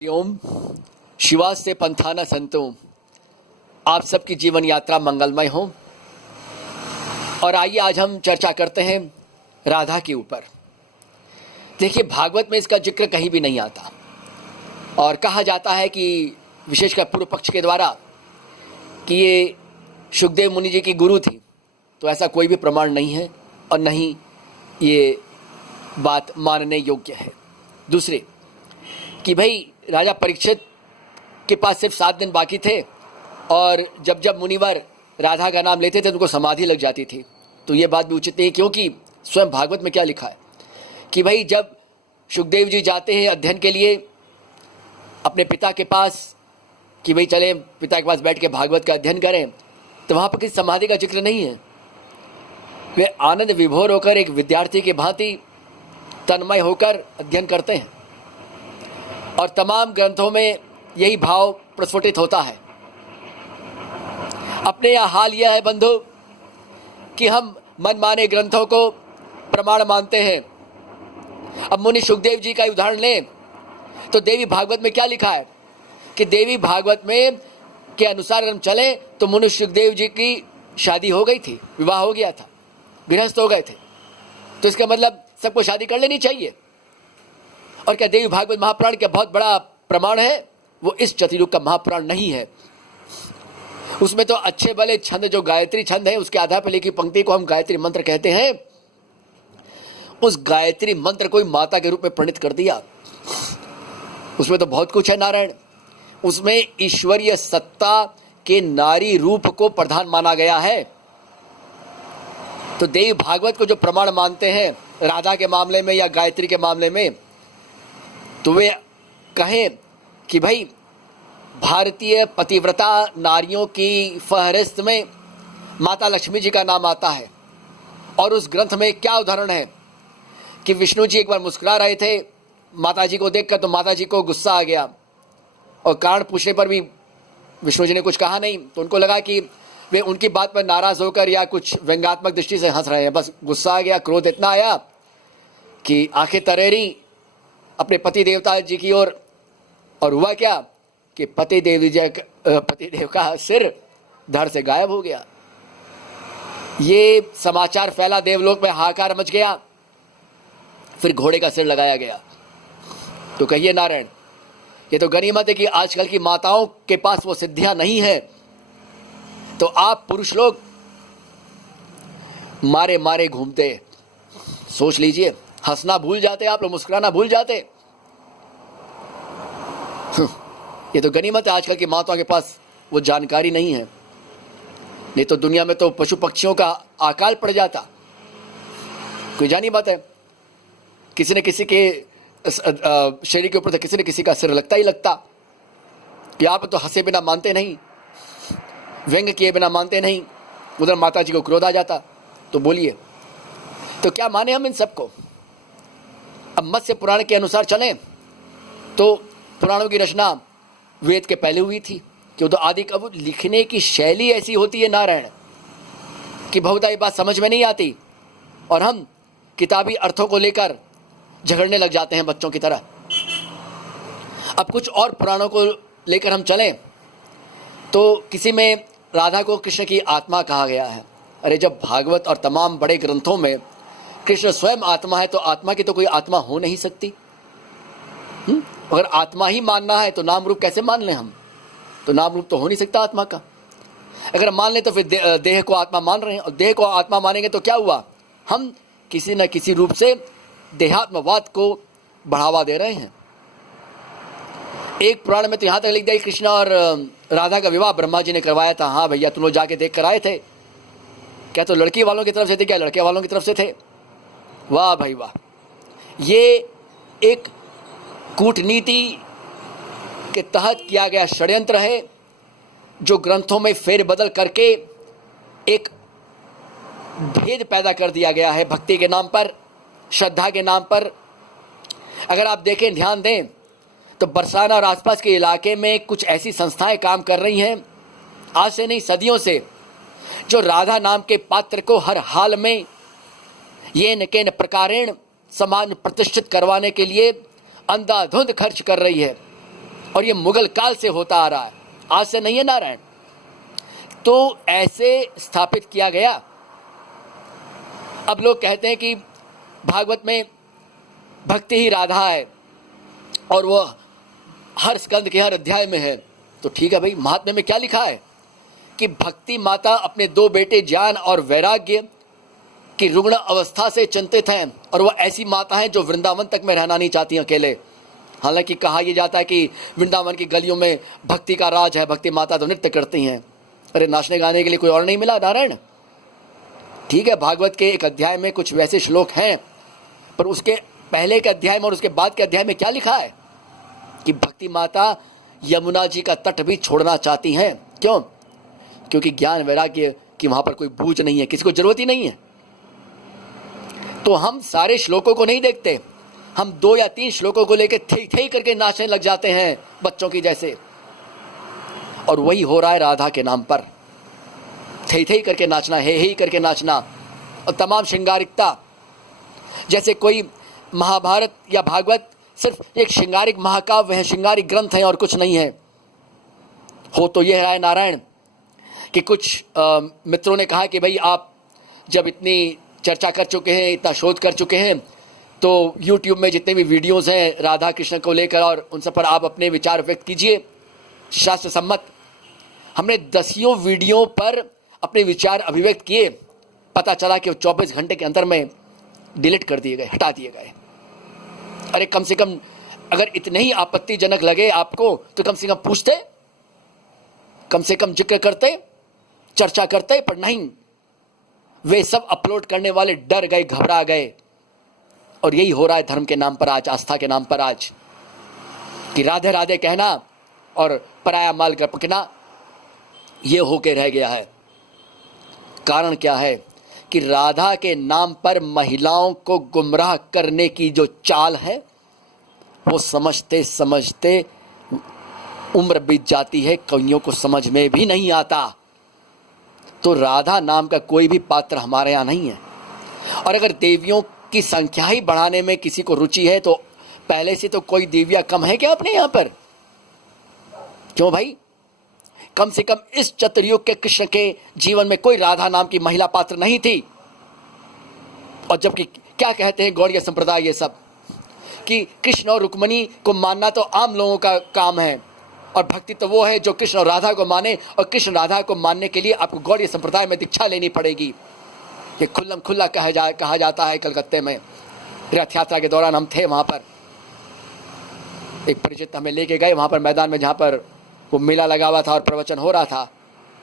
ओम शिवास्य पंथाना संतो, आप सबकी जीवन यात्रा मंगलमय हो। और आइए आज हम चर्चा करते हैं राधा के ऊपर। देखिए, भागवत में इसका जिक्र कहीं भी नहीं आता और कहा जाता है कि विशेषकर पूर्व पक्ष के द्वारा कि ये शुकदेव मुनि जी की गुरु थी, तो ऐसा कोई भी प्रमाण नहीं है और नहीं ये बात मानने योग्य है। दूसरे कि भाई राजा परीक्षित के पास सिर्फ 7 दिन बाकी थे और जब जब मुनिवर राधा का नाम लेते थे तो उनको समाधि लग जाती थी, तो ये बात भी उचित नहीं, क्योंकि स्वयं भागवत में क्या लिखा है कि भाई जब शुकदेव जी जाते हैं अध्ययन के लिए अपने पिता के पास कि भाई चले पिता के पास बैठ के भागवत का अध्ययन करें, तो वहाँ पर किसी समाधि का जिक्र नहीं है। वे आनंद विभोर होकर एक विद्यार्थी के भांति तन्मय होकर अध्ययन करते हैं और तमाम ग्रंथों में यही भाव प्रस्फुटित होता है। अपने यहाँ हाल यह है बंधु कि हम मनमाने ग्रंथों को प्रमाण मानते हैं। अब मुनि शुकदेव जी का उदाहरण लें तो देवी भागवत में क्या लिखा है कि देवी भागवत में के अनुसार हम चलें तो मुनि शुकदेव जी की शादी हो गई थी, विवाह हो गया था, गृहस्थ हो गए थे, तो इसका मतलब सबको शादी कर लेनी चाहिए। और क्या देवी भागवत महापुराण का बहुत बड़ा प्रमाण है? वो इस चतुर्युग का महापुराण नहीं है। उसमें तो अच्छे भले छंद जो गायत्री छंद है उसके आधार पर लिखी पंक्ति को हम गायत्री मंत्र कहते हैं। उस गायत्री मंत्र को माता के रूप में प्रणीत कर दिया। उसमें तो बहुत कुछ है नारायण, उसमें ईश्वरीय सत्ता के नारी रूप को प्रधान माना गया है। तो देवी भागवत को जो प्रमाण मानते हैं राधा के मामले में या गायत्री के मामले में, तो वे कहें कि भाई भारतीय पतिव्रता नारियों की फहरिस्त में माता लक्ष्मी जी का नाम आता है। और उस ग्रंथ में क्या उदाहरण है कि विष्णु जी एक बार मुस्कुरा रहे थे माता जी को देखकर, तो माता जी को गुस्सा आ गया और कारण पूछने पर भी विष्णु जी ने कुछ कहा नहीं, तो उनको लगा कि वे उनकी बात पर नाराज़ होकर या कुछ व्यंग्यात्मक दृष्टि से हंस रहे हैं। बस गुस्सा आ गया, क्रोध इतना आया कि आंखें तरेरी अपने पति देवता जी की ओर, और हुआ क्या कि पति देव का सिर धड़ से गायब हो गया। ये समाचार फैला, देवलोक में हाहाकार मच गया। फिर घोड़े का सिर लगाया गया। तो कहिए नारायण, ये तो गनीमत है कि आजकल की माताओं के पास वो सिद्धियां नहीं है। तो आप पुरुष लोग मारे मारे घूमते, सोच लीजिए, हंसना भूल जाते आप लोग, मुस्कुराना भूल जाते। ये तो गनीमत है आजकल की माताओं के पास वो जानकारी नहीं है, नहीं तो दुनिया में तो पशु पक्षियों का अकाल पड़ जाता। कोई जानी बात है, किसी न किसी के शरीर के ऊपर से किसी न किसी का सिर लगता ही लगता। कि आप तो हंसे बिना मानते नहीं, व्यंग किए बिना मानते नहीं, उधर माता जी को क्रोध आ जाता। तो बोलिए, तो क्या माने हम इन सबको? अब मत्स्य पुराण के अनुसार चलें तो पुराणों की रचना वेद के पहले हुई थी, क्यों तो आदि कवि लिखने की शैली ऐसी होती है नारायण कि बहुधा ये बात समझ में नहीं आती और हम किताबी अर्थों को लेकर झगड़ने लग जाते हैं बच्चों की तरह। अब कुछ और पुराणों को लेकर हम चलें तो किसी में राधा को कृष्ण की आत्मा कहा गया है। अरे जब भागवत और तमाम बड़े ग्रंथों में कृष्ण स्वयं आत्मा है तो आत्मा की तो कोई आत्मा हो नहीं सकती। अगर आत्मा ही मानना है तो नाम रूप कैसे मान लें हम? तो नाम रूप तो हो नहीं सकता आत्मा का। अगर मान लें तो फिर देह को आत्मा मान रहे हैं, और देह को आत्मा मानेंगे तो क्या हुआ? हम किसी न किसी रूप से देहात्मवाद को बढ़ावा दे रहे हैं। एक पुराण में तो यहाँ तक लिख दिया कृष्ण और राधा का विवाह ब्रह्मा जी ने करवाया था। हाँ भैया, तुम लोग जाके देख कर आए थे क्या? तो लड़की वालों की तरफ से थे क्या लड़के वालों की तरफ से थे? वाह भाई वाह। ये एक कूटनीति के तहत किया गया षड्यंत्र है जो ग्रंथों में फेरबदल करके एक भेद पैदा कर दिया गया है भक्ति के नाम पर, श्रद्धा के नाम पर। अगर आप देखें, ध्यान दें तो बरसाना और आसपास के इलाके में कुछ ऐसी संस्थाएं काम कर रही हैं आज से नहीं सदियों से, जो राधा नाम के पात्र को हर हाल में ये न के न प्रकारेण समान प्रतिष्ठित करवाने के लिए अंधाधुंध खर्च कर रही है। और ये मुगल काल से होता आ रहा है, आज से नहीं है नारायण। तो ऐसे स्थापित किया गया। अब लोग कहते हैं कि भागवत में भक्ति ही राधा है और वो हर स्कंद के हर अध्याय में है। तो ठीक है भाई, महात्म्य में क्या लिखा है कि भक्ति माता अपने 2 बेटे ज्ञान और वैराग्य की रुग्ण अवस्था से चिंतित हैं, और वह ऐसी माता है जो वृंदावन तक में रहना नहीं चाहती अकेले। हालांकि कहा यह जाता है कि वृंदावन की गलियों में भक्ति का राज है, भक्ति माता तो नृत्य करती हैं। अरे नाचने गाने के लिए कोई और नहीं मिला नारायण? ठीक है, भागवत के एक अध्याय में कुछ वैसे श्लोक हैं, पर उसके पहले के अध्याय में और उसके बाद के अध्याय में क्या लिखा है कि भक्ति माता यमुना जी का तट भी छोड़ना चाहती हैं। क्यों? क्योंकि ज्ञान वैराग्य की वहां पर कोई बूझ नहीं है, किसी को जरूरत ही नहीं है। तो हम सारे श्लोकों को नहीं देखते, हम 2 या 3 श्लोकों को लेकर थे थे करके नाचने लग जाते हैं बच्चों की जैसे। और वही हो रहा है राधा के नाम पर, थे थे करके नाचना, हे करके नाचना, और तमाम श्रृंगारिकता। जैसे कोई महाभारत या भागवत सिर्फ एक श्रृंगारिक महाकाव्य है, श्रृंगारिक ग्रंथ है और कुछ नहीं है। हो तो यह रहा है नारायण कि कुछ मित्रों ने कहा कि भाई आप जब इतनी चर्चा कर चुके हैं, इतना शोध कर चुके हैं, तो YouTube में जितने भी वीडियोस हैं राधा कृष्ण को लेकर और उन सब पर आप अपने विचार व्यक्त कीजिए शास्त्र सम्मत। हमने 10 वीडियो पर अपने विचार अभिव्यक्त किए, पता चला कि वो 24 घंटे के अंदर में डिलीट कर दिए गए, हटा दिए गए। अरे कम से कम अगर इतने ही आपत्तिजनक लगे आपको तो कम से कम पूछते, कम से कम जिक्र करते, चर्चा करते, पर नहीं, वे सब अपलोड करने वाले डर गए, घबरा गए। और यही हो रहा है धर्म के नाम पर आज, आस्था के नाम पर आज, कि राधे राधे कहना और पराया माल गपकना ये होके रह गया है। कारण क्या है कि राधा के नाम पर महिलाओं को गुमराह करने की जो चाल है वो समझते समझते उम्र बीत जाती है, कईयों को समझ में भी नहीं आता। तो राधा नाम का कोई भी पात्र हमारे यहाँ नहीं है। और अगर देवियों की संख्या ही बढ़ाने में किसी को रुचि है तो पहले से तो कोई देवियां कम है क्या अपने यहाँ पर? क्यों भाई? कम से कम इस चतुर्युग के कृष्ण के जीवन में कोई राधा नाम की महिला पात्र नहीं थी। और जबकि क्या कहते हैं गौड़ीय संप्रदाय ये सब कि कृष्ण और रुक्मणी को मानना तो आम लोगों का काम है, और भक्ति तो वो है जो कृष्ण और राधा को माने, और कृष्ण राधा को मानने के लिए आपको गौड़ीय संप्रदाय में दीक्षा लेनी पड़ेगी। ये खुल्लम खुल्ला कहा जाता है। कलकत्ते में रथ यात्रा के दौरान हम थे, वहाँ पर एक परिचित हमें लेके गए, वहाँ पर मैदान में जहाँ पर वो मेला लगा हुआ था और प्रवचन हो रहा था,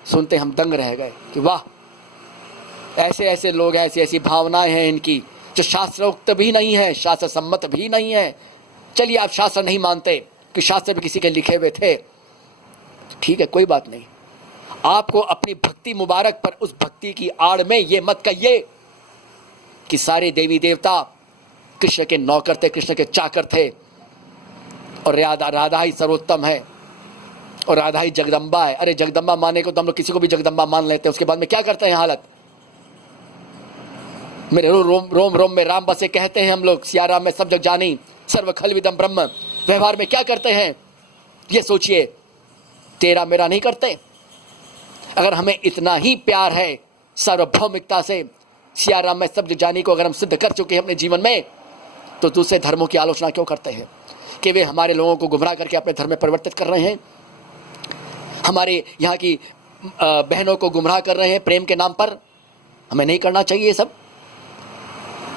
सुनते हम दंग रह गए कि वाह, ऐसे ऐसे लोग हैं, ऐसी ऐसी भावनाएं हैं इनकी जो शास्त्रोक्त भी नहीं है, शास्त्र सम्मत भी नहीं है। चलिए आप शास्त्र नहीं मानते कि शास्त्र भी किसी के लिखे हुए थे, ठीक है, कोई बात नहीं। आपको अपनी भक्ति मुबारक पर उस भक्ति की आड़ में ये मत कहिए कि सारे देवी देवता कृष्ण के नौकर थे, कृष्ण के चाकर थे, और राधा ही सर्वोत्तम है और राधा ही जगदम्बा है। अरे जगदम्बा माने को तो हम लोग किसी को भी जगदम्बा मान लेते हैं, उसके बाद में क्या करते हैं हालत? मेरे रोम रोम में राम बसे कहते हैं हम लोग, सिया राम में सब जग जानी, सर्व खल विदम ब्रह्म। व्यवहार में क्या करते हैं ये सोचिए, तेरा मेरा नहीं करते। अगर हमें इतना ही प्यार है सार्वभौमिकता से, सिया राम में सब जग जानी को अगर हम सिद्ध कर चुके हैं अपने जीवन में, तो दूसरे धर्मों की आलोचना क्यों करते हैं कि वे हमारे लोगों को गुमराह करके अपने धर्म में परिवर्तित कर रहे हैं, हमारे यहाँ की बहनों को गुमराह कर रहे हैं प्रेम के नाम पर। हमें नहीं करना चाहिए ये सब।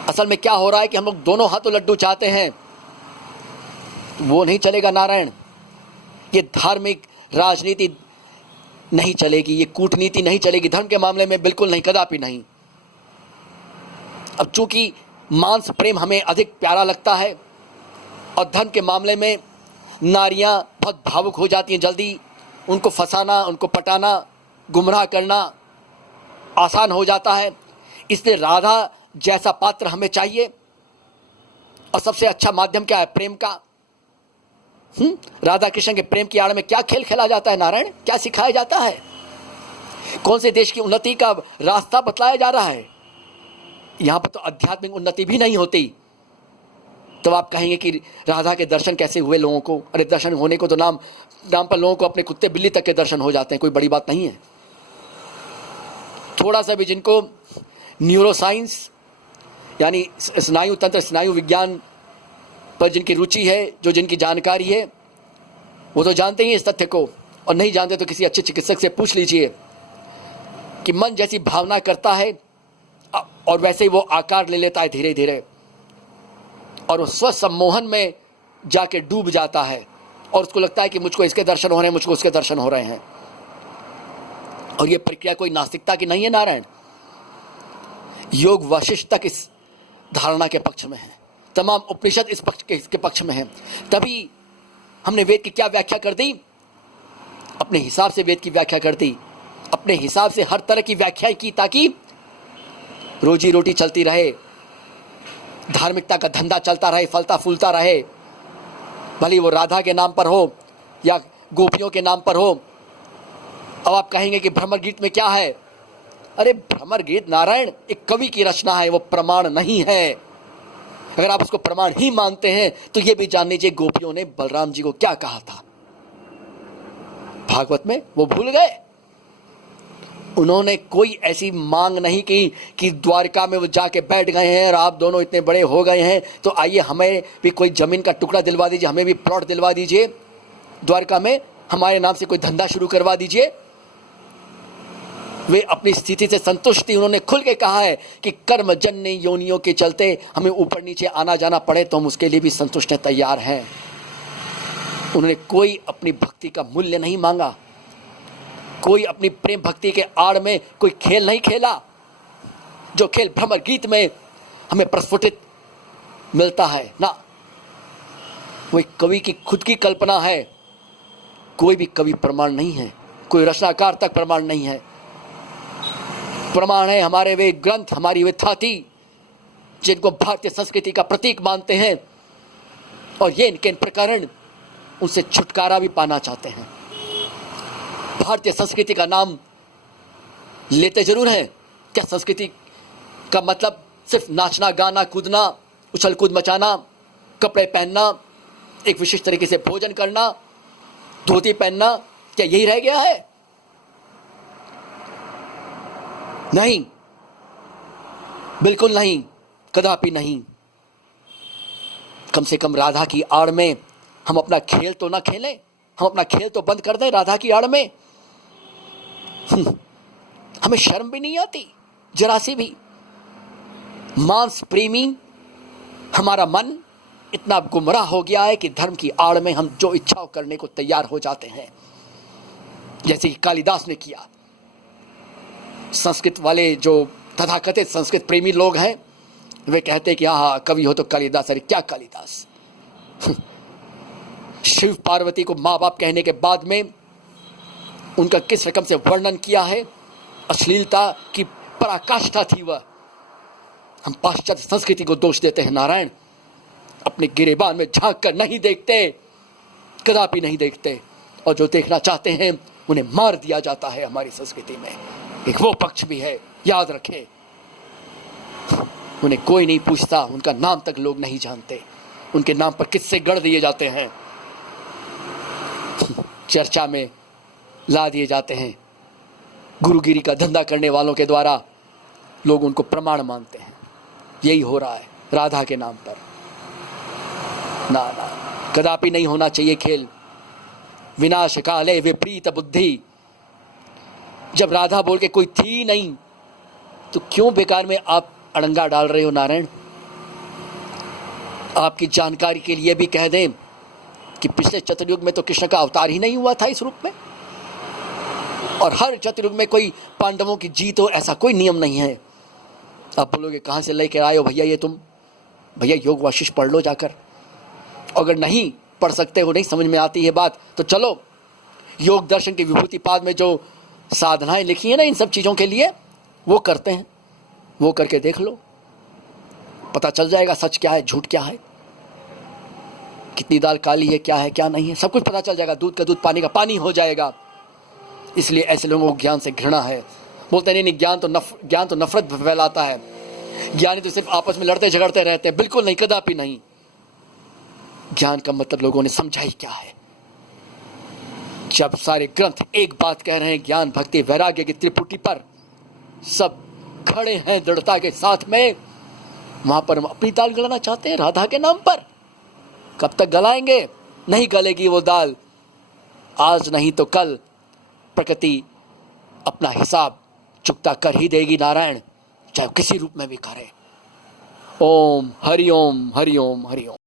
असल में क्या हो रहा है कि हम लोग दोनों हाथों लड्डू चाहते हैं, वो नहीं चलेगा नारायण। ये धार्मिक राजनीति नहीं चलेगी, ये कूटनीति नहीं चलेगी, धर्म के मामले में बिल्कुल नहीं, कदापि नहीं। अब चूंकि मांस प्रेम हमें अधिक प्यारा लगता है और धर्म के मामले में नारियां बहुत भावुक हो जाती हैं, जल्दी उनको फंसाना, उनको पटाना, गुमराह करना आसान हो जाता है। इसलिए राधा जैसा पात्र हमें चाहिए। और सबसे अच्छा माध्यम क्या है? प्रेम का। राधा कृष्ण के प्रेम की आड़ में क्या खेल खेला जाता है नारायण? क्या सिखाया जाता है? कौन से देश की उन्नति का रास्ता बतलाया जा रहा है? यहां पर तो आध्यात्मिक उन्नति भी नहीं होती, तब आप कहेंगे कि राधा के दर्शन कैसे हुए लोगों को? अरे दर्शन होने को तो नाम पर लोगों को अपने कुत्ते बिल्ली तक के दर्शन हो जाते हैं, कोई बड़ी बात नहीं है। थोड़ा सा भी जिनको न्यूरोसाइंस यानी स्नायु तंत्र, स्नायु विज्ञान पर जिनकी रुचि है, जो जिनकी जानकारी है, वो तो जानते ही इस तथ्य को, और नहीं जानते तो किसी अच्छे चिकित्सक से पूछ लीजिए कि मन जैसी भावना करता है और वैसे ही वो आकार ले लेता है धीरे धीरे, और वो स्व सम्मोहन में जाके डूब जाता है और उसको लगता है कि मुझको इसके दर्शन हो रहे हैं, मुझको उसके दर्शन हो रहे हैं। और ये प्रक्रिया कोई नास्तिकता की नहीं है नारायण। योग वशिष्ठ तक इस धारणा के पक्ष में है, तमाम उपनिषद इसके पक्ष में है। तभी हमने वेद की क्या व्याख्या कर दी? अपने हिसाब से वेद की व्याख्या कर दी, अपने हिसाब से हर तरह की व्याख्या की, ताकि रोजी रोटी चलती रहे, धार्मिकता का धंधा चलता रहे, फलता फूलता रहे, भले वो राधा के नाम पर हो या गोपियों के नाम पर हो। अब आप कहेंगे कि भ्रमर गीत में क्या है? अरे भ्रमर गीत नारायण एक कवि की रचना है, वो प्रमाण नहीं है। अगर आप उसको प्रमाण ही मानते हैं तो ये भी जान लीजिए गोपियों ने बलराम जी को क्या कहा था भागवत में, वो भूल गए। उन्होंने कोई ऐसी मांग नहीं की कि द्वारका में वो जाके बैठ गए हैं और आप दोनों इतने बड़े हो गए हैं तो आइए हमें भी कोई जमीन का टुकड़ा दिलवा दीजिए, हमें भी प्लॉट दिलवा दीजिए द्वारका में, हमारे नाम से कोई धंधा शुरू करवा दीजिए। वे अपनी स्थिति से संतुष्ट थी। उन्होंने खुल के कहा है कि कर्मजन्य योनियों के चलते हमें ऊपर नीचे आना जाना पड़े तो हम उसके लिए भी संतुष्ट हैं, तैयार हैं। उन्होंने कोई अपनी भक्ति का मूल्य नहीं मांगा, कोई अपनी प्रेम भक्ति के आड़ में कोई खेल नहीं खेला। जो खेल भ्रमर गीत में हमें प्रस्फुटित मिलता है ना, वो कवि की खुद की कल्पना है। कोई भी कवि प्रमाण नहीं है, कोई रचनाकार तक प्रमाण नहीं है। प्रमाण है हमारे वे ग्रंथ, हमारी वे थाती, जिनको भारतीय संस्कृति का प्रतीक मानते हैं, और ये इनके प्रकरण उनसे छुटकारा भी पाना चाहते हैं। भारतीय संस्कृति का नाम लेते जरूर हैं। क्या संस्कृति का मतलब सिर्फ नाचना, गाना, कूदना, उछल कूद मचाना, कपड़े पहनना, एक विशिष्ट तरीके से भोजन करना, धोती पहनना, क्या यही रह गया है? नहीं, बिल्कुल नहीं, कदापि नहीं। कम से कम राधा की आड़ में हम अपना खेल तो ना खेलें, हम अपना खेल तो बंद कर दें राधा की आड़ में। हमें शर्म भी नहीं आती जरा सी भी। मांस प्रेमी हमारा मन इतना गुमराह हो गया है कि धर्म की आड़ में हम जो इच्छाओं करने को तैयार हो जाते हैं, जैसे कि कालिदास ने किया। संस्कृत वाले जो तथाकथित संस्कृत प्रेमी लोग हैं, वे कहते हैं कि हाँ कवि हो तो कालिदास। अरे क्या कालिदास! शिव पार्वती को माँ बाप कहने के बाद में उनका किस रकम से वर्णन किया है, अश्लीलता की पराकाष्ठा थी वह। हम पाश्चात्य संस्कृति को दोष देते हैं नारायण, अपने गिरेबान में झांक कर नहीं देखते, कदापि नहीं देखते, और जो देखना चाहते हैं उन्हें मार दिया जाता है। हमारी संस्कृति में एक वो पक्ष भी है, याद रखें। उन्हें कोई नहीं पूछता, उनका नाम तक लोग नहीं जानते, उनके नाम पर किस्से गढ़ दिए जाते हैं, चर्चा में ला दिए जाते हैं। गुरुगिरी का धंधा करने वालों के द्वारा लोग उनको प्रमाण मानते हैं। यही हो रहा है राधा के नाम पर। ना ना, कदापि नहीं होना चाहिए खेल। विनाश काले विपरीत बुद्धि। जब राधा बोल के कोई थी नहीं तो क्यों बेकार में आप अड़ंगा डाल रहे हो नारायण? आपकी जानकारी के लिए भी कह दें कि पिछले चतुर्युग में तो कृष्ण का अवतार ही नहीं हुआ था इस रूप में, और हर चतुर्युग में कोई पांडवों की जीत हो ऐसा कोई नियम नहीं है। आप बोलोगे कहाँ से लेकर आए हो भैया ये तुम? भैया योग वशिष्ठ पढ़ लो जाकर। अगर नहीं पढ़ सकते हो, नहीं समझ में आती है बात, तो चलो योग दर्शन की विभूति पाद में जो साधनाएं लिखी है ना इन सब चीज़ों के लिए, वो करते हैं, वो करके देख लो, पता चल जाएगा सच क्या है, झूठ क्या है, कितनी दाल काली है, क्या है क्या नहीं है, सब कुछ पता चल जाएगा। दूध का दूध, पानी का पानी हो जाएगा। इसलिए ऐसे लोगों को ज्ञान से घृणा है। बोलते नहीं ज्ञान तो नफरत फैलाता है, ज्ञानी तो सिर्फ आपस में लड़ते झगड़ते रहते हैं। बिल्कुल नहीं, कदापि नहीं। ज्ञान का मतलब लोगों ने समझा ही क्या है। जब सारे ग्रंथ एक बात कह रहे हैं, ज्ञान भक्ति वैराग्य की त्रिपुटी पर सब खड़े हैं दृढ़ता के साथ में, वहां पर हम अपनी दाल गलाना चाहते हैं राधा के नाम पर। कब तक गलाएंगे? नहीं गलेगी वो दाल। आज नहीं तो कल प्रकृति अपना हिसाब चुकता कर ही देगी नारायण, चाहे किसी रूप में भी करे। ओम हरि ओम हरि ओम हरि ओम।